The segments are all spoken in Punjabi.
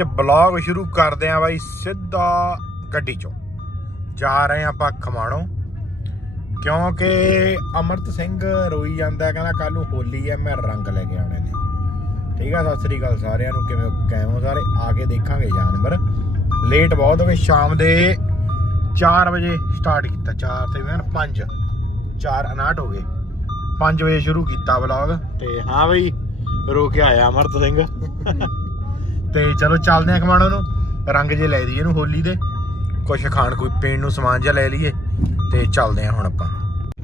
ਤੇ ਬਲੌਗ ਸ਼ੁਰੂ ਕਰਦੇ ਆ ਬਾਈ ਸਿੱਧਾ ਗੱਡੀ ਚੋਂ। ਜਾ ਰਹੇ ਆ ਆਪਾਂ ਖਮਾਣੋ, ਕਿਉਂਕਿ ਅਮਰਤ ਸਿੰਘ ਰੋਈ ਜਾਂਦਾ, ਕਹਿੰਦਾ ਕੱਲ ਨੂੰ ਹੋਲੀ ਹੈ ਮੈਂ ਰੰਗ ਲੈ ਕੇ ਆਉਣੇ ਨੇ। ਠੀਕ ਆ, ਸਤਿ ਸ੍ਰੀ ਅਕਾਲ ਸਾਰਿਆਂ ਨੂੰ, ਕਿਵੇਂ ਕਿਵੇਂ ਸਾਰੇ? ਆ ਕੇ ਦੇਖਾਂਗੇ ਜਾਨਵਰ। ਲੇਟ ਬਹੁਤ ਹੋ ਗਏ, ਸ਼ਾਮ ਦੇ 4 ਵਜੇ ਸਟਾਰਟ ਕੀਤਾ 4 ਤੇ ਮੈਂ 5 4 ਅਨਾਟ ਹੋ ਗਏ। 5 ਵਜੇ ਸ਼ੁਰੂ ਕੀਤਾ ਵਲੌਗ ਤੇ ਹਾਂ ਬਈ ਰੋ ਕੇ ਆਇਆ ਅਮਰਤ ਸਿੰਘ। ਤੇ ਚਲੋ ਚੱਲਦੇ ਆ ਖਮਾਣੋ ਨੂੰ। ਰੰਗ ਜੇ ਲੈ ਦਈਏ ਇਹਨੂੰ ਹੋਲੀ ਦੇ। ਕੁਝ ਖਾਣ ਕੋਈ ਪੀਣ ਨੂੰ ਸਮਾਨ ਜਿਹਾ ਲੈ ਲਈਏ ਤੇ ਚੱਲਦੇ ਆ ਹੁਣ ਆਪਾਂ।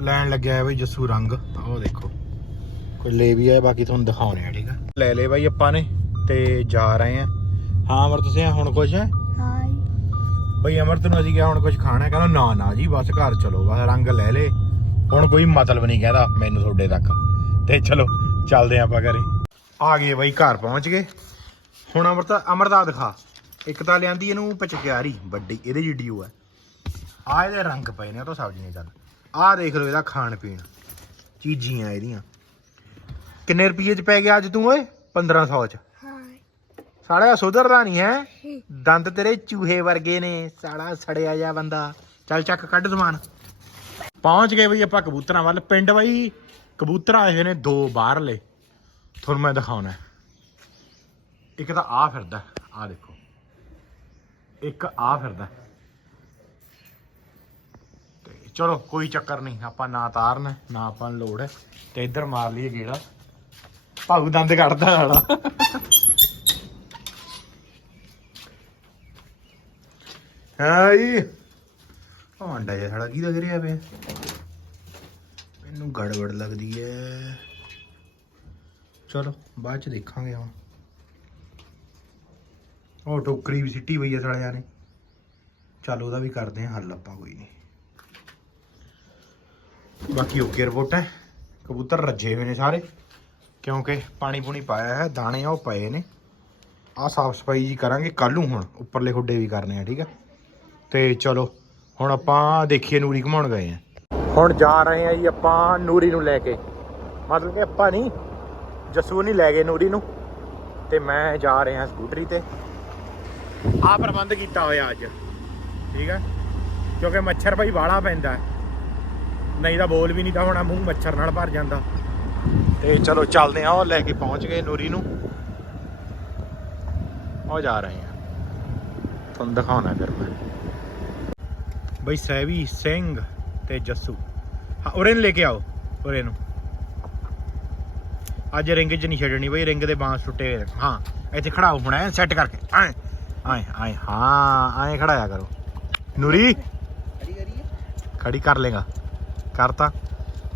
ਲੈਣ ਲੱਗਿਆ ਬਈ ਜੱਸੂ ਰੰਗ। ਉਹ ਦੇਖੋ। ਕੋਈ ਲੈ ਵੀ ਆਇਆ ਬਾਕੀ ਤੁਹਾਨੂੰ ਦਿਖਾਉਣੇ ਆ ਠੀਕ ਆ? ਲੈ ਲੈ ਬਾਈ ਆਪਾਂ ਨੇ ਤੇ ਜਾ ਰਹੇ ਆ ਹਾਂ ਅਮਰਤ ਸਿੰਘ ਹੁਣ ਕੁਝ ਹੈ ਹਾਈ ਬਈ ਅਮਰਤ ਨੂੰ ਅਸੀਂ ਕਿਹਾ ਹੁਣ ਕੁਝ ਖਾਣਾ ਹੈ ਕਹਿੰਦਾ ਨਾ ਨਾ ਜੀ ਬਸ ਘਰ ਚਲੋ ਬਸ ਰੰਗ ਲੈ ਲੇ ਹੁਣ ਕੋਈ ਮਤਲਬ ਨਹੀਂ ਕਹਿੰਦਾ ਮੈਨੂੰ ਤੁਹਾਡੇ ਤੱਕ। ਤੇ ਚਲੋ ਚੱਲਦੇ ਆਪਾਂ ਘਰੇ। ਆ ਗਏ ਬਈ ਘਰ ਪਹੁੰਚ ਗਏ। ਹੁਣ ਅਮਰਤ ਅਮਰਤਾ ਦਿਖਾ। ਇੱਕ ਤਾਂ ਲਿਆਂਦੀ ਇਹਨੂੰ ਪਚਕਿਆਰੀ ਵੱਡੀ ਇਹਦੇ ਜਿੱਡੀ ਉਹ ਹੈ। ਆ ਇਹਦੇ ਰੰਗ ਪਏ ਨੇ ਉਹ ਤਾਂ ਸਬਜ਼ੀ ਨਹੀਂ ਚੱਲ ਆਹ ਦੇਖ ਲਓ ਇਹਦਾ ਖਾਣ ਪੀਣ। ਚੀਜ਼ੀਆਂ ਇਹਦੀਆਂ। ਕਿੰਨੇ ਰੁਪਏ ਚ ਪੈ ਗਿਆ ਅੱਜ ਤੂੰ ਓਏ? 1500 ਚ। ਸਾਲਿਆ ਸੁਧਰਦਾ ਨਹੀਂ ਹੈ। ਦੰਦ ਤੇਰੇ ਚੂਹੇ ਵਰਗੇ ਨੇ ਸਾਲਾ ਸੜਿਆ ਜਾ ਬੰਦਾ। ਚੱਲ ਚੱਕ ਕੱਢ ਸਮਾਨ। ਪਹੁੰਚ ਗਏ ਬਈ ਆਪਾਂ ਕਬੂਤਰਾਂ ਵੱਲ। ਪਿੰਡ ਬਈ ਕਬੂਤਰ ਆਏ ਹੋਏ ਨੇ ਦੋ ਬਾਹਰਲੇ। ਤੁਹਾਨੂੰ ਮੈਂ ਦਿਖਾਉਣਾ। ਇੱਕ ਤਾਂ ਆ ਫਿਰਦਾ ਆ ਦੇਖੋ। ਇੱਕ ਆ ਫਿਰਦਾ। ਤੇ ਚਲੋ, ਕੋਈ ਚੱਕਰ ਨਹੀਂ, ਆਪਾਂ ਨਾ ਤਾਰਨ, ਨਾ ਆਪਾਂ ਨੂੰ ਲੋੜ ਹੈ। ਤੇ ਇੱਧਰ ਮਾਰ ਲਈਏ ਗੇੜਾ। ਭਾਊ ਦੰਦ ਕੱਢਦਾ ਵਾਲਾ ਹਾਈ ਭਾਂਡਾ ਜਿਹਾ ਸਾਡਾ ਕਿਹਦਾ ਗਿਰਿਆ ਪਿਆ? ਮੈਨੂੰ ਗੜਬੜ ਲੱਗਦੀ ਹੈ। ਚਲੋ, ਬਾਅਦ ਚ ਦੇਖਾਂਗੇ ਹੁਣ। ਉਹ ਟੋਕਰੀ ਵੀ ਸਿੱਟੀ ਪਈ ਹੈ ਸਾਲਿਆਂ ਨੇ। ਚੱਲ ਉਹਦਾ ਵੀ ਕਰਦੇ ਹਾਂ ਹੱਲ ਆਪਾਂ, ਕੋਈ ਨਹੀਂ ਬਾਕੀ ਓਕੇ ਰਿਪੋਰਟ ਹੈ। ਕਬੂਤਰ ਰੱਜੇ ਹੋਏ ਨੇ ਸਾਰੇ। ਕਿਉਂਕਿ ਪਾਣੀ ਪੂਣੀ ਪਾਇਆ ਹੈ, ਦਾਣੇ ਉਹ ਪਏ ਨੇ। ਆ ਸਾਫ਼ ਸਫ਼ਾਈ ਜੀ ਕਰਾਂਗੇ ਕੱਲ ਨੂੰ ਹੁਣ, ਉੱਪਰਲੇ ਖੁੱਡੇ ਵੀ ਕਰਨੇ ਆ, ਠੀਕ ਆ? ਤੇ ਚਲੋ, ਹੁਣ ਆਪਾਂ ਦੇਖੀਏ ਨੂਰੀ ਘਮਾਉਣ ਗਏ ਆ। ਹੁਣ ਜਾ ਰਹੇ ਆ ਜੀ ਆਪਾਂ ਨੂਰੀ ਨੂੰ ਲੈ ਕੇ। ਮਤਲਬ ਕਿ ਆਪਾਂ ਨਹੀਂ ਜੱਸੂ ਨਹੀਂ ਲੈ ਗਏ ਨੂਰੀ ਨੂੰ। ਤੇ ਮੈਂ ਜਾ ਰਿਹਾ ਸਕੂਟਰੀ ਤੇ। ਆ ਪ੍ਰਬੰਧ ਕੀਤਾ ਹੋਇਆ ਅੱਜ। ਠੀਕ ਆ? ਕਿਉਂਕਿ ਮੱਛਰ ਭਾਈ ਵਾਲਾ ਪੈਂਦਾ। ਹੈ। ਨਹੀਂ ਤਾਂ ਬੋਲ ਵੀ ਨਹੀਂ ਤਾਂ ਹੋਣਾ ਮੂੰਹ ਮੱਛਰ ਨਾਲ ਭਰ ਜਾਂਦਾ। ਤੇ ਚਲੋ ਚੱਲਦੇ ਆ ਉਹ ਲੈ ਕੇ ਪਹੁੰਚ ਗਏ ਨੂਰੀ ਨੂੰ। ਉਹ ਜਾ ਰਹੇ ਆ ਤੁਹਾਨੂੰ ਦਿਖਾਉਣਾ ਫਿਰ ਮੈਂ। ਬਈ ਸਹਿਵੀ ਸਿੰਘ ਤੇ ਜੱਸੂ। ਹਾਂ ਉਰੇ ਨੂੰ ਲੈ ਕੇ ਆਓ ਉਰੇ ਨੂੰ। ਅੱਜ ਰਿੰਗ 'ਚ ਨਹੀਂ ਛੱਡਣੀ ਬਈ ਰਿੰਗ ਦੇ ਬਾਂਸ ਟੁੱਟੇ। ਹਾਂ ਇੱਥੇ ਖੜਾਓ ਹੁਣ ਐ ਸੈੱਟ ਕਰਕੇ। ਐ। ਐ ਐ ਹਾਂ ਐ ਖੜਾਇਆ ਕਰੋ। ਨੂਰੀ ਖੜੀ ਕਰ ਲੇਗਾ। ਕਰਤਾ।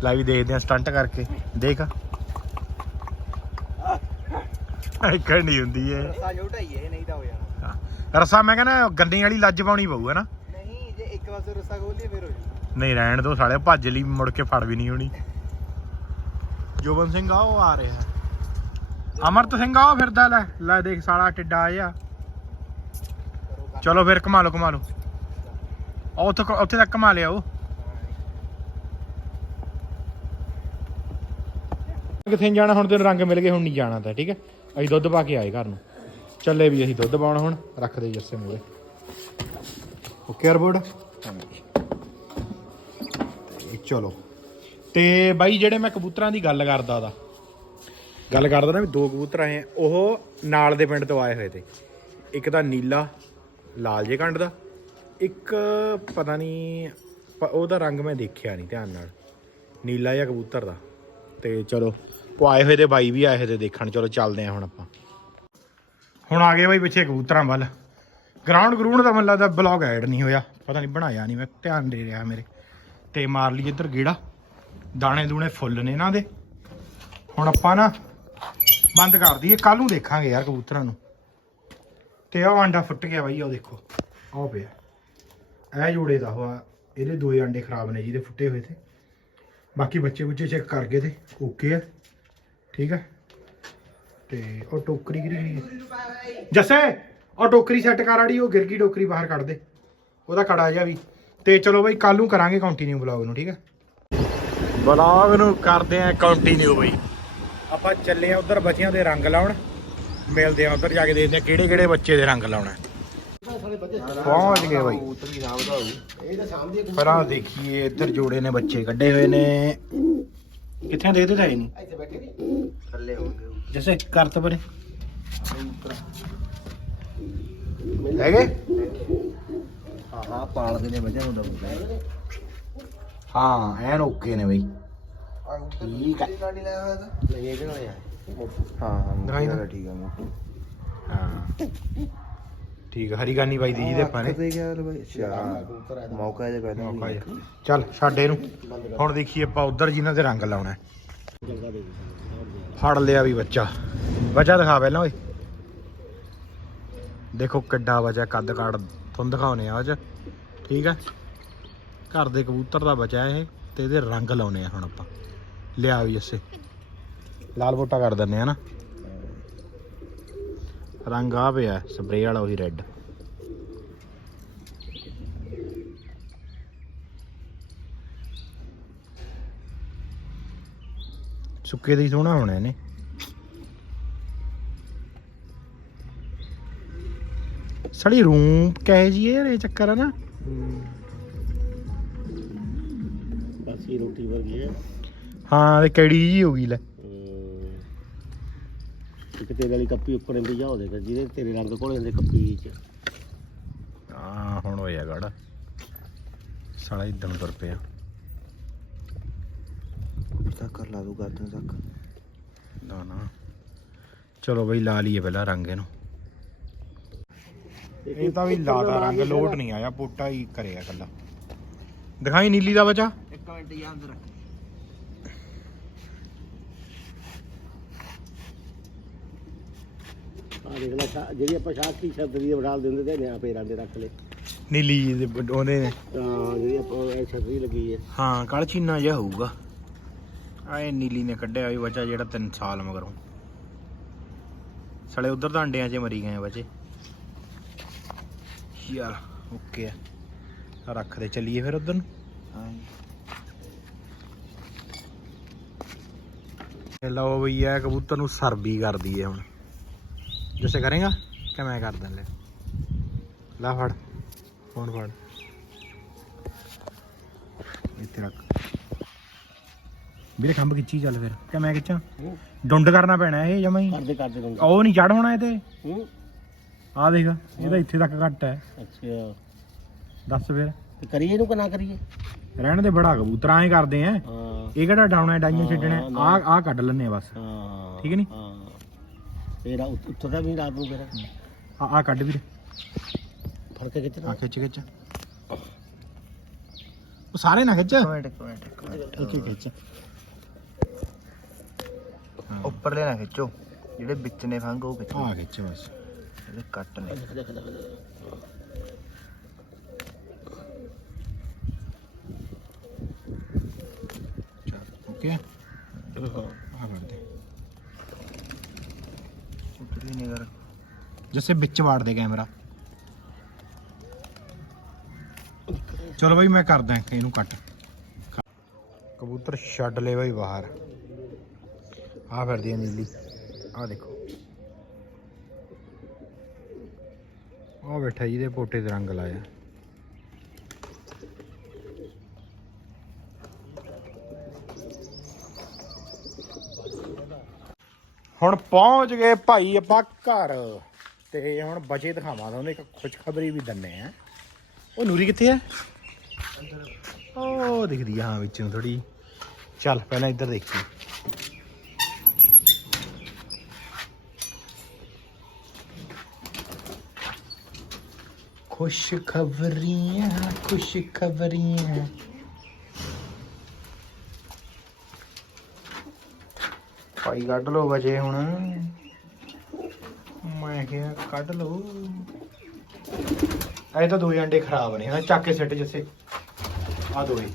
ਲੈ ਵੀ ਦੇਖਦੇ ਆ ਸਟੰਟ ਕਰਕੇ। ਦੇਖ। ਐਕੜ ਨਹੀਂ ਹੁੰਦੀ ਏ ਰਸਾ ਜੋ ਢਾਈਏ ਨਹੀਂ ਤਾਂ ਹੋ ਜਾਣਾ। ਹਾਂ। ਰਸਾ ਮੈਂ ਕਹਿੰਦਾ ਗੰਨੇ ਵਾਲੀ ਲੱਜ ਪਾਉਣੀ ਪਊ ਹੈ ਨਾ? ਨਹੀਂ ਜੇ ਇੱਕ ਵਾਰ ਰਸਾ ਖੋਲ ਫਿਰ ਹੋ ਜਾਊ। ਨਹੀਂ ਰਹਿਣ ਦੋ ਸਾਲੇ ਭੱਜ ਲਈ ਮੁੜ ਕੇ ਫੜ ਵੀ ਨਹੀਂ ਹੋਣੀ। ਜੋਬਨ ਸਿੰਘ ਆ ਉਹ ਆ ਰਿਹਾ। ਅਮਰਤ ਸਿੰਘ ਆ ਫਿਰਦਾ ਲੈ ਲੈ ਦੇਖ ਸਾਲਾ ਟਿੱਡਾ ਆਇਆ ਕੰਮ। ਚਲੋ ਫਿਰ ਘੁਮਾ ਲਓ ਘੁਮਾ ਲਓ। ਉਹ ਉੱਥੇ ਉੱਥੇ ਤੱਕ ਘੁਮਾ ਲਿਆ ਉਹ ਕਿੱਥੇ ਨੀ ਜਾਣਾ ਹੁਣ ਤੈਨੂੰ ਰੰਗ ਮਿਲ ਗਏ ਹੁਣ ਨਹੀਂ ਜਾਣਾ ਤਾਂ ਠੀਕ ਹੈ? ਅਸੀਂ ਦੁੱਧ ਪਾ ਕੇ ਆਏ ਘਰ ਨੂੰ। ਚੱਲੇ ਵੀ ਅਸੀਂ ਦੁੱਧ ਪਾਉਣ ਹੁਣ ਰੱਖ ਦੇ ਜੱਸੇ ਮੂਰੇ ਓਕੇ ਅਰਬੋਰਡ ਤੇ ਚਲੋ। ਤੇ ਬਾਈ ਜਿਹੜੇ ਮੈਂ ਕਬੂਤਰਾਂ ਦੀ ਗੱਲ ਕਰਦਾ ਦਾ ਗੱਲ ਕਰਦਾ ਨਾ ਵੀ ਦੋ ਕਬੂਤਰ ਆਏ ਆ, ਉਹ ਨਾਲ ਦੇ ਪਿੰਡ ਤੋਂ ਆਏ ਹੋਏ ਤੇ। ਇੱਕ ਤਾਂ ਨੀਲਾ ਲਾਲ ਜੇ ਕੰਡ ਦਾ। ਇੱਕ ਪਤਾ ਨਹੀਂ ਉਹਦਾ ਰੰਗ ਮੈਂ ਦੇਖਿਆ ਨਹੀਂ ਧਿਆਨ ਨਾਲ। ਨੀਲਾ ਜਿਹਾ ਕਬੂਤਰ ਦਾ। ਤੇ ਚਲੋ, ਉਹ ਆਏ ਹੋਏ ਤੇ ਬਾਈ ਵੀ ਆਏ ਹੋਏ ਤੇ ਦੇਖਣ। ਚਲੋ ਚੱਲਦੇ ਆ ਹੁਣ ਆਪਾਂ। ਹੁਣ ਆ ਗਏ ਬਾਈ ਪਿੱਛੇ ਕਬੂਤਰਾਂ ਵੱਲ। ਗਰਾਊਂਡ ਗਰੂੰਡ ਦਾ ਮੈਨੂੰ ਲੱਗਦਾ ਬਲੌਗ ਐਡ ਨਹੀਂ ਹੋਇਆ। ਪਤਾ ਨਹੀਂ ਬਣਾਇਆ ਨਹੀਂ ਮੈਂ, ਧਿਆਨ ਦੇ ਰਿਹਾ ਮੇਰੇ। ਤੇ ਮਾਰ ਲਈ ਇੱਧਰ ਗੇੜਾ। ਦਾਣੇ ਦੂਣੇ ਫੁੱਲ ਨੇ ਇਹਨਾਂ ਦੇ। ਹੁਣ ਆਪਾਂ ਨਾ ਬੰਦ ਕਰ ਦਈਏ। ਕੱਲ ਨੂੰ ਦੇਖਾਂਗੇ ਯਾਰ ਕਬੂਤਰਾਂ ਨੂੰ। ਤੇ ਉਹ ਆਂਡਾ ਫੁੱਟ ਗਿਆ ਬਾਈ ਉਹ ਦੇਖੋ ਉਹ ਪਿਆ। ਇਹ ਜੋੜੇ ਦਾ ਹੋਆ ਇਹਦੇ ਦੋ ਆਂਡੇ ਖਰਾਬ ਨੇ ਜਿਹਦੇ ਫੁੱਟੇ ਹੋਏ ਤੇ। ਬਾਕੀ ਬੱਚੇ ਬੁੱਚੇ ਚੈੱਕ ਕਰ ਗਏ ਤੇ ਓਕੇ ਆ। ਠੀਕ ਹੈ ਤੇ ਉਹ ਟੋਕਰੀ ਗਿਰੀ ਗਈ। ਜੱਸੇ ਉਹ ਟੋਕਰੀ ਸੈੱਟ ਕਰ ਆੜੀ ਉਹ ਗਿਰ ਗਈ ਟੋਕਰੀ ਬਾਹਰ ਕੱਢ ਦੇ। ਉਹਦਾ ਕੜਾ ਜਿਹਾ ਵੀ। ਤੇ ਚਲੋ ਬਈ ਕੱਲ ਨੂੰ ਕਰਾਂਗੇ ਕੰਟੀਨਿਊ ਬਲੌਗ ਨੂੰ ਠੀਕ ਹੈ ਬਲੌਗ ਨੂੰ ਕਰਦੇ ਆ ਕੰਟੀਨਿਊ ਬਈ। ਆਪਾਂ ਚੱਲੇ ਆ ਉਧਰ ਬੱਚਿਆਂ ਦੇ ਰੰਗ ਲਾਉਣ। ਮਿਲਦੇ ਆ ਉਧਰ ਜਾ ਕੇ ਦੇਖਦੇ ਆ ਕਿਹੜੇ ਕਿਹੜੇ ਬੱਚੇ ਦੇ ਰੰਗ ਲਾਉਣਾ। ਪਹੁੰਚ ਗਏ ਬਾਈ। ਇਹ ਪਰ ਦੇਖੀਏ ਇੱਧਰ ਜੋੜੇ ਨੇ ਬੱਚੇ ਕੱਢੇ ਹੋਏ ਨੇ। ਕਿੱਥੇ ਦੇਖਦੇ ਤਾਂ ਹੈ ਨਹੀਂ ਇੱਥੇ ਬੈਠੇ ਨਹੀਂ ਥੱਲੇ ਹੋਣਗੇ ਜਿਵੇਂ ਕਰਤ ਪਰੇ। ਹੈਗੇ? ਹਾਂ ਹਾਂ ਪਾਲਦੇ ਨੇ ਵਜਨ ਹੁੰਦਾ ਕਬੂਤਰ ਹਾਂ ਐਨ ਓਕੇ ਨੇ ਬਈ। ਠੀਕ ਆ। ਗਾੜੀ ਲਾਇਆ ਹੋਇਆ ਤਾਂ। ਨਹੀਂ ਇਹਦੇ ਨਾਲ ਯਾਰ ਹਾਂ ਹਾਂ ਠੀਕ ਆ ਮੋਟੂ ਹਾਂ। ਠੀਕ ਆ, ਹਰੀਗਾਨੀ ਬਾਈ ਦੀ ਜਿਹਦੇ ਆਪਾਂ ਨੇ। ਤੇ ਗਿਆ ਬਾਈ। ਕਬੂਤਰ ਅੱਛਾ ਹੈ ਮੌਕਾ ਇਹਦੇ ਪਹਿਲਾਂ ਮੌਕਾ ਜਿਹਾ। ਚੱਲ ਛੱਡ ਇਹਨੂੰ। ਹੁਣ ਦੇਖੀਏ ਆਪਾਂ ਉਧਰ ਜਿਨ੍ਹਾਂ ਦੇ ਰੰਗ ਲਾਉਣਾ। ਹੈ। ਫੜ ਲਿਆ ਵੀ ਬੱਚਾ। ਬੱਚਾ ਦਿਖਾ ਪਹਿਲਾਂ ਓਏ। ਦੇਖੋ ਕਿੱਡਾ ਬੱਚਾ ਕੱਦ ਕਾੜ ਤੁਹਾਨੂੰ ਦਿਖਾਉਨੇ ਆ ਅੱਜ। ਠੀਕ ਆ। ਘਰ ਦੇ ਕਬੂਤਰ ਦਾ ਬੱਚਾ ਇਹ ਤੇ ਇਹਦੇ ਰੰਗ ਲਾਉਨੇ ਆ ਹੁਣ ਆਪਾਂ। ਲਿਆ ਵੀ ਇਸੇ ਲਾਲ ਬੋਟਾ ਕਰ ਦਿੰਨੇ ਆ ਨਾ। ਰੰਗ ਆ ਪਿਆ ਸਪਰੇਅ ਵਾਲਾ ਉਹੀ ਰੈੱਡ ਸੁੱਕੇ ਦੇ ਹੀ ਸੋਹਣਾ ਹੋਣਾ ਇਹਨੇ। ਸੜੀ ਰੂਮ ਕਹੇ ਜੀ ਇਹ ਰੇ ਚੱਕਰ ਆ ਨਾ। ਰੋਟੀ ਵਰਗੀ ਹੈ ਹਾਂ ਤੇ ਕੜੀ ਜੀ ਹੋ ਗਈ ਲੈ। ਇੱਕ ਤੇਰੇ ਵਾਲੀ ਕੱਪੀ ਉੱਪਰ ਇੰਦੀ ਜਾ ਹੋਦੇ ਜਿਹਦੇ ਤੇਰੇ ਰੰਗ ਕੋਲੇ ਹੁੰਦੇ ਕੱਪੀ ਚ ਹਾਂ ਹੁਣ ਹੋਇਆ ਗੜ। ਸਾਲਾ ਇਦਾਂ ਤੁਰ ਪਿਆ। ਤੱਕ ਕਰ ਲਾ ਦੂ ਗਰਦਨ ਤੱਕ ਨਾ ਨਾ। ਚਲੋ ਬਈ ਲਾ ਲਈਏ ਪਹਿਲਾਂ ਰੰਗ ਇਹਨੂੰ। ਇਹ ਤਾਂ ਵੀ ਲਾਦਾ ਰੰਗ ਲੋਟ ਨਹੀਂ ਆਇਆ ਪੋਟਾ ਹੀ ਕਰਿਆ ਕੱਲਾ ਦਿਖਾਈ ਨੀਲੀ ਦਾ ਬੱਚਾ? ਇੱਕ ਮਿੰਟ ਯਾਦ ਰੱਖ। ਆ ਦੇਖ ਲੈ ਸ਼ਾ- ਜਿਹੜੀ ਆਪਾਂ ਸ਼ਾਖੀ ਸ਼ਬਦ ਦੀ ਵਡਾਲ ਦਿੰਦੇ ਤੇ ਨਿਆ ਪੇਰਾਂ ਦੇ ਰੱਖ ਲੈ ਨੀਲੀ ਜਿਹੀ ਦੇ ਉਹਦੇ ਨੇ। ਤਾਂ ਜਿਹੜੀ ਆਪਾਂ ਇਹ ਛਤਰੀ ਲੱਗੀ ਹੈ। ਹਾਂ ਕਾਲ ਚੀਨਾ ਜਿਹਾ ਹੋਊਗਾ। ਆਏ ਨੀਲੀ ਨੇ ਕੱਢਿਆ ਵੀ ਬੱਚਾ ਜਿਹੜਾ 3 ਸਾਲ ਮਗਰੋਂ। ਸਲੇ ਉਧਰ ਤਾਂ ਅੰਡਿਆਂ 'ਚ ਮਰੀ ਗਏ ਬੱਚੇ। ਯਾਰ ਓਕੇ ਆ। ਆਹ ਰੱਖ ਦੇ ਚੱਲੀਏ ਫਿਰ ਉਧਰ ਨੂੰ। ਇਹ ਲਓ ਬਈ ਇਹ ਕਬੂਤਰ ਨੂੰ ਸਰਬੀ ਕਰਦੀ ਹੈ ਹੁਣ। ਜਿਵੇਂ ਕਰੇਗਾ ਕਿ ਮੈਂ ਕਰ ਦਿੰਦਾ। ਲੈ ਫੜ ਫੋਨ ਫੜ। ਇੱਥੇ ਰੱਖ। ਵੀਰੇ ਖੰਭ ਖਿੱਚੀ ਚੱਲ ਫਿਰ। ਕਿ ਮੈਂ ਖਿੱਚਾਂ। ਡੁੰਡ ਕਰਨਾ ਪੈਣਾ ਇਹ ਜਮਾ ਹੀ। ਕਰਦੇ ਕਰਦੇ ਕਰਦੇ ਉਹ ਨਹੀਂ ਚੜ ਹੋਣਾ ਇਹ ਤੇ। ਹੂੰ। ਆ ਦੇਖ ਇਹ ਤਾਂ ਇੱਥੇ ਤੱਕ ਘੱਟ ਹੈ। ਅੱਛਾ। ਦੱਸ ਫਿਰ। ਤੇ ਕਰੀਏ ਇਹਨੂੰ ਕਿ ਨਾ ਕਰੀਏ? ਰਹਿਣ ਦੇ ਬੜਾ ਕਬੂਤਰ ਐਂ ਕਰਦੇ ਆ ਹਾਂ। ਇਹ ਕਿਹੜਾ ਡਾਉਣਾ ਡਾਈਆਂ ਛੱਡਣਾ। ਆ ਆ ਕੱਢ ਲੈਣੇ ਬਸ। ਹਾਂ। ਠੀਕ ਹੈ। ਨੀ? ਹਾਂ ਫੇਰ ਉੱਥ- ਦਾ ਵੀ ਰਾਤ ਨੂੰ ਫੇਰ ਆ ਆ ਕੱਢ ਵੀਰੇ। ਫੜ ਕੇ ਆ ਕਿੱਥੇ ਖਿੱਚ ਖਿੱਚ। ਉਹ ਸਾਰੇ ਨਾ ਖਿੱਚ। ਇੱਕ ਮਿੰਟ ਇੱਕ ਮਿੰਟ ਇੱਕ ਮਿੰਟ। ਇੱਕ ਇੱਕ ਖਿੱਚ ਉੱਪਰ ਲੈਣਾ ਖਿੱਚੋ। ਜਿਹੜੇ ਵਿੱਚ ਨੇ ਫੰਗ ਉਹ ਖਿੱਚੋ। ਆ ਖਿੱਚ ਬਸ। ਜਿਹੜੇ ਕੱਟ ਨੇ। ਓਕੇ ਆ ਕਰ ਦੇ ਉੱਤਰੀ ਨਹੀਂ ਕਰ ਜਿਵੇਂ ਵਿੱਚ ਵਾੜ ਦੇ ਕੈਮਰਾ। ਚਲੋ ਬਈ ਮੈਂ ਕਰਦਾ ਇਹਨੂੰ ਕੱਟ। ਕਬੂਤਰ ਛੱਡ ਲੈ ਬਈ ਬਾਹਰ। ਆ ਫਿਰਦੀ ਆ ਨੀਲੀ। ਆ ਦੇਖੋ। ਆ ਬੈਠਾ ਜਿਹਦੇ ਪੋਟੇ ਤੇ ਰੰਗ ਲਾਇਆ। ਹੁਣ ਪਹੁੰਚ ਗਏ ਭਾਈ ਆਪਾਂ ਘਰ। ਤੇ ਹੁਣ ਬਚੇ ਦਿਖਾਵਾਂ ਤੁਹਾਨੂੰ ਇੱਕ ਖੁਸ਼ਖਬਰੀ ਵੀ ਦੰਨੇ ਆ। ਉਹ ਨੂਰੀ ਕਿੱਥੇ ਆ? ਉਹ ਦਿਖਦੀ ਆ ਹਾਂ ਵਿੱਚੋਂ ਥੋੜੀ ਚੱਲ, ਪਹਿਲਾਂ ਇੱਧਰ ਦੇਖੀ। ਖੁਸ਼ਖਬਰੀਆਂ ਖੁਸ਼ਖਬਰੀਆਂ। ਭਾਈ ਕੱਢ ਲੋ ਬਚੇ ਹੁਣ। ਮੈਂ ਕਿਹਾ ਕੱਢ ਲੋ ਇਹ ਤਾਂ ਦੋਏ ਅੰਡੇ ਖਰਾਬ ਨੇ ਹਾਂ ਚੱਕ ਕੇ ਸਿੱਟ ਜਿੱਸੇ ਆ ਦੋਏ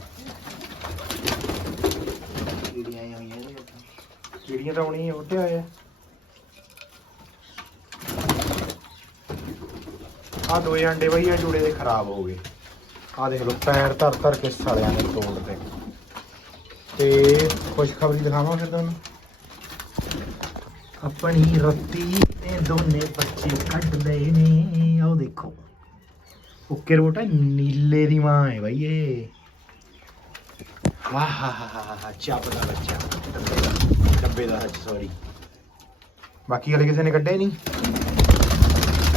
ਕੀੜੀਆਂ ਆਈਆਂ ਹੋਈਆਂ ਇਹਦੇ ਜਿਹੜੀਆਂ ਤਾਂ ਹੁਣੀ ਉੱਤੇ ਆਏ ਆ ਦੋਏ ਅੰਡੇ ਬਈ ਆ ਜੁੜੇ ਦੇ ਖਰਾਬ ਹੋ ਗਏ। ਆ ਦੇਖ ਲਓ, ਪੈਰ ਧਰ ਧਰ ਕੇ ਸਾਲਿਆਂ ਨੇ ਤੋੜ ਤੇ। ਤੇ ਖੁਸ਼ਖਬਰੀ ਦਿਖਾਵਾਂ ਫਿਰ ਤੁਹਾਨੂੰ। ਆਪਣੀ ਰੋਟੀ ਨੇ ਦੋਨੇ ਬੱਚੇ ਕੱਢ ਲਏ ਨੇ। ਆਓ ਦੇਖੋ। ਓਕੇ ਰੋਟਾ ਨੀਲੇ ਦੀ ਮਾਂ ਹੈ ਬਾਈ ਇਹ। ਆਹ ਹਾ ਹਾ ਹਾ ਹਾ, ਚੱਪ ਦਾ ਬੱਚਾ। ਡੱਬੇ ਦਾ ਡੱਬੇ ਦਾ ਸੌਰੀ ਬਾਕੀ ਵਾਲੇ ਕਿਸੇ ਨੇ ਕੱਢੇ ਨਹੀਂ।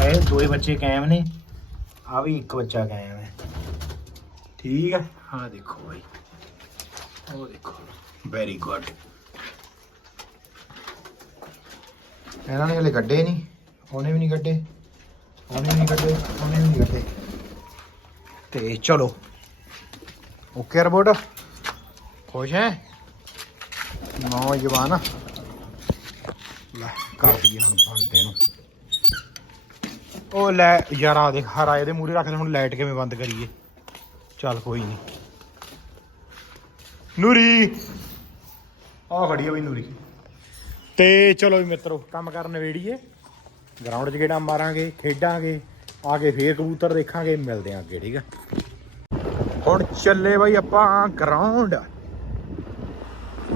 ਇਹ ਦੋਏ ਬੱਚੇ ਕਾਇਮ ਨੇ। ਆ ਵੀ ਇੱਕ ਬੱਚਾ ਕਾਇਮ ਹੈ। ਠੀਕ ਹੈ। ਹਾਂ ਦੇਖੋ ਬਾਈ। ਉਹ ਦੇਖੋ। ਵੈਰੀ ਗੁੱਡ ਇਹਨਾਂ ਨੇ ਹਲੇ ਕੱਢੇ ਨਹੀਂ, ਉਹਨੇ ਵੀ ਨਹੀਂ ਕੱਢੇ, ਉਹਨੇ ਵੀ ਨਹੀਂ ਕੱਢੇ, ਉਹਨੇ ਵੀ ਨਹੀਂ ਕੱਢੇ। ਤੇ ਚਲੋ ਓਕੇ ਰਿਪੋਰਟ ਖੁਸ਼ ਹੈ? ਨੌਜਵਾਨ। ਲੈ, ਕਰ ਦਈਏ ਹੁਣ ਬੰਦੇ ਨੂੰ। ਉਹ ਲੈ, ਯਾਰ ਆ ਦੇਖ, ਹਰਾ ਇਹਦੇ ਮੂਰੇ ਰੱਖ ਲੈ ਹੁਣ ਲਾਈਟ ਕਿਵੇਂ ਬੰਦ ਕਰੀਏ। ਚੱਲ ਕੋਈ ਨਹੀਂ। ਨੂਰੀ। ਆ ਖੜੀ ਆ ਬਈ ਨੂਰੀ। ਤੇ ਚਲੋ ਵੀ ਮਿੱਤਰੋ, ਕੰਮ ਕਰਨ ਵੇੜੀਏ। ਗਰਾਊਂਡ 'ਚ ਗੇੜਾ ਮਾਰਾਂਗੇ, ਖੇਡਾਂਗੇ, ਆ ਕੇ ਫੇਰ ਕਬੂਤਰ ਦੇਖਾਂਗੇ, ਮਿਲਦੇ ਆਂ ਅੱਗੇ, ਠੀਕ ਆ? ਹੁਣ ਚੱਲੇ ਬਾਈ ਆਪਾਂ ਗਰਾਊਂਡ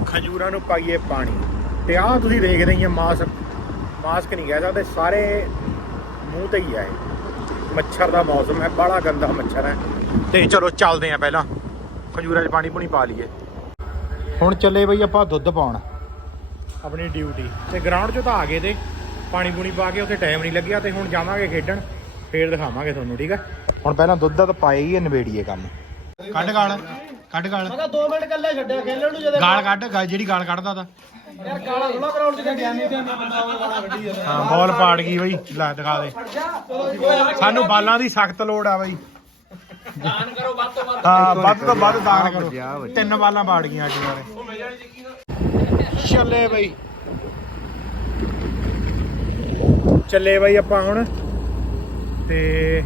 ਖਜੂਰਾਂ ਨੂੰ ਪਾਈਏ ਪਾਣੀ। ਤੇ ਆਹ ਤੁਸੀਂ ਦੇਖਦੇ ਹੀ ਆ ਮਾਸਕ ਮਾਸਕ ਨਹੀਂ ਕਹਿ ਸਕਦੇ, ਸਾਰੇ ਮੂੰਹ ਤੇ ਹੀ ਆ ਇਹ। ਮੱਛਰ ਦਾ ਮੌਸਮ ਹੈ ਬੜਾ ਗੰਦਾ ਮੱਛਰ ਹੈ। ਤੇ ਚਲੋ ਚੱਲਦੇ ਆ ਪਹਿਲਾਂ। ਖਜੂਰਾਂ 'ਚ ਪਾਣੀ ਪੂਣੀ ਪਾ ਲਈਏ। ਹੁਣ ਚੱਲੇ ਬਈ ਆਪਾਂ ਦੁੱਧ ਪਾਉਣ। ਆਪਣੀ ਡਿਊਟੀ ਤੇ ਗਰਾਊਂਡ 'ਚ ਤਾਂ ਆ ਗਏ ਤੇ। ਪਾਣੀ ਪੂਣੀ ਪਾ ਕੇ ਉੱਥੇ ਟਾਈਮ ਨਹੀਂ ਲੱਗਿਆ ਤੇ ਹੁਣ ਜਾਵਾਂਗੇ ਖੇਡਣ। ਫੇਰ ਦਿਖਾਵਾਂਗੇ ਤੁਹਾਨੂੰ ਠੀਕ ਆ? ਹੁਣ ਪਹਿਲਾਂ ਦੁੱਧ ਦਾ ਤਾਂ ਪਾਏ ਹੀ ਨਵੇੜੀਏ ਕੰਮ। ਕੱਢ ਗਾਲ ਕੱਢ ਗਾਲ। ਮੈਂ 2 ਮਿੰਟ ਕੱਲੇ ਛੱਡਿਆ ਖੇਲਣ ਨੂੰ ਜਦੋਂ ਗਾਲ ਕੱਢ ਗਾ- ਜਿਹੜੀ ਗਾਲ ਕੱਢਦਾ ਤਾ। ਯਾਰ ਕਾਲਾ ਥੋੜਾ ਗਰਾਊਂਡ 'ਚ ਗਿਆ ਨਹੀਂ। ਤੇ ਬੰਦਾ ਉਹ ਵਾਲਾ ਵੱਡੀ ਜਾਂਦਾ ਹਾਂ ਬਾਲ ਪਾੜ ਗਈ ਬਈ ਲੈ ਦਿਖਾ ਦੇ। ਸਾਨੂੰ ਬਾਲਾਂ ਦੀ ਸਖਤ ਲੋੜ ਆ ਬਈ। ਦਾਨ ਕਰੋ ਵੱਧ ਤੋਂ ਵੱਧ। ਹਾਂ ਵੱਧ ਤੋਂ ਵੱਧ ਦਾਨ ਕਰੋ। ਤਿੰਨ ਬਾਲਾਂ ਪਾੜ ਗਈਆਂ ਅੱਜ ਨੇ। ਚੱਲੇ ਬਈ। ਚੱਲੇ ਬਈ ਆਪਾਂ ਹੁਣ। ਤੇ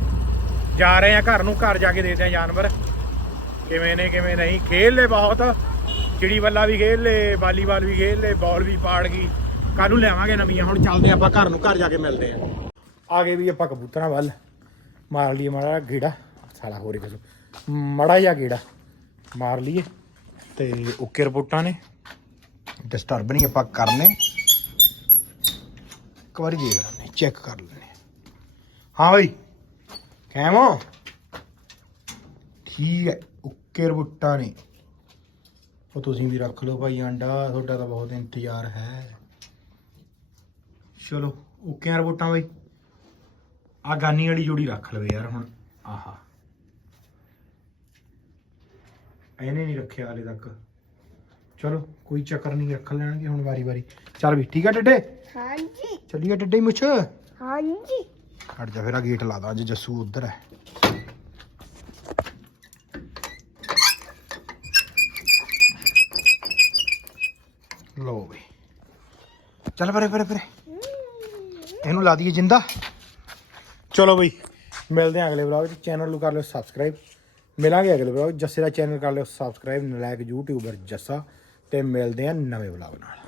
ਜਾ ਰਹੇ ਆ ਘਰ ਨੂੰ, ਘਰ ਜਾ ਕੇ ਦੇਖਦੇ ਆ ਜਾਨਵਰ। ਕਿਵੇਂ ਨੇ, ਕਿਵੇਂ ਨਹੀਂ। ਖੇਲ ਲੈ ਬਹੁਤ। ਚਿੜੀ ਵੱਲਾ ਵੀ ਖੇਲ ਲੈ, ਵਾਲੀਬਾਲ ਵੀ ਖੇਲ ਲੈ, ਬਾਲ ਵੀ ਪਾੜ ਗਈ। ਕੱਲ ਨੂੰ ਲਿਆਵਾਂਗੇ ਨਵੀਆਂ। ਹੁਣ ਚੱਲਦੇ ਆਪਾਂ ਘਰ ਨੂੰ, ਘਰ ਜਾ ਕੇ ਮਿਲਦੇ ਆ ਆ ਗਏ ਵੀ ਆਪਾਂ ਕਬੂਤਰਾਂ ਵੱਲ। ਮਾਰ ਲਈਏ ਮਾੜਾ ਗੇੜਾ। ਸਾਲਾ ਹੋਰ ਹੀ ਕੁਛ। ਮੜਾ ਜਿਹਾ ਗੇੜਾ। ਮਾਰ ਲਈਏ। ਤੇ ਓਕੇ ਰਿਪੋਰਟਾਂ ਨੇ। ਡਿਸਟਰਬ ਨਹੀਂ, ਆਪਾਂ ਕਰਨੇ। ਇੱਕ ਵਾਰੀ ਦੇਖ ਲੈਣੇ ਚੈੱਕ ਕਰ ਲੈਣੇ ਹਾਂ। ਬਈ, ਕੈਮੋ ਠੀਕ ਹੈ ਓਕੇ ਰਿਪੋਰਟਾਂ ਨੇ। ਉਹ ਤੁਸੀਂ ਵੀ ਰੱਖ ਲਓ ਭਾਈ ਆਂਡਾ, ਤੁਹਾਡਾ ਤਾਂ ਬਹੁਤ ਇੰਤਜ਼ਾਰ ਹੈ। ਚਲੋ ਓਕੇ ਆ ਰਿਪੋਰਟਾਂ ਬਈ। ਆ ਗਾਨੀ ਵਾਲੀ ਜੋੜੀ ਰੱਖ ਲਵੇ ਯਾਰ ਹੁਣ। ਆਹਾ। ਇਹਨੇ ਨਹੀਂ ਰੱਖਿਆ ਹਾਲੇ ਤੱਕ। ਚਲੋ ਕੋਈ ਚੱਕਰ ਨਹੀਂ ਰੱਖ ਲੈਣਗੇ ਹੁਣ ਵਾਰੀ ਵਾਰੀ। ਚੱਲ ਵੀ ਠੀਕ ਆ ਡੱਡੇ? ਹਾਂਜੀ। ਚੱਲੀਏ ਡੱਡੇ ਮੁੱਛ? ਹਾਂਜੀ। ਹਟ ਜਾ ਫਿਰ ਆ ਗੇਟ ਲਾ ਦਾਂ ਅੱਜ ਜੱਸੂ ਉਧਰ ਹੈ। ਲੋ ਬਈ। ਚੱਲ ਪਰੇ ਪਰੇ ਪਰੇ। ਇਹਨੂੰ ਲਾ ਦਈਏ ਜਿੰਦਾ। ਚਲੋ ਬਈ ਮਿਲਦੇ ਹਾਂ ਅਗਲੇ ਵਲੌਗ 'ਚ ਚੈਨਲ ਨੂੰ ਕਰ ਲਿਓ ਸਬਸਕ੍ਰਾਈਬ ਮਿਲਾਂਗੇ ਅਗਲੇ ਵਲੌਗ ਜੱਸੇ ਦਾ ਚੈਨਲ ਕਰ ਲਿਓ ਸਬਸਕ੍ਰਾਈਬ ਨਲਾਇਕ ਯੂਟਿਊਬਰ ਜੱਸਾ। ਤੇ ਮਿਲਦੇ ਆ ਨਵੇਂ ਵਲੌਗ ਨਾਲ।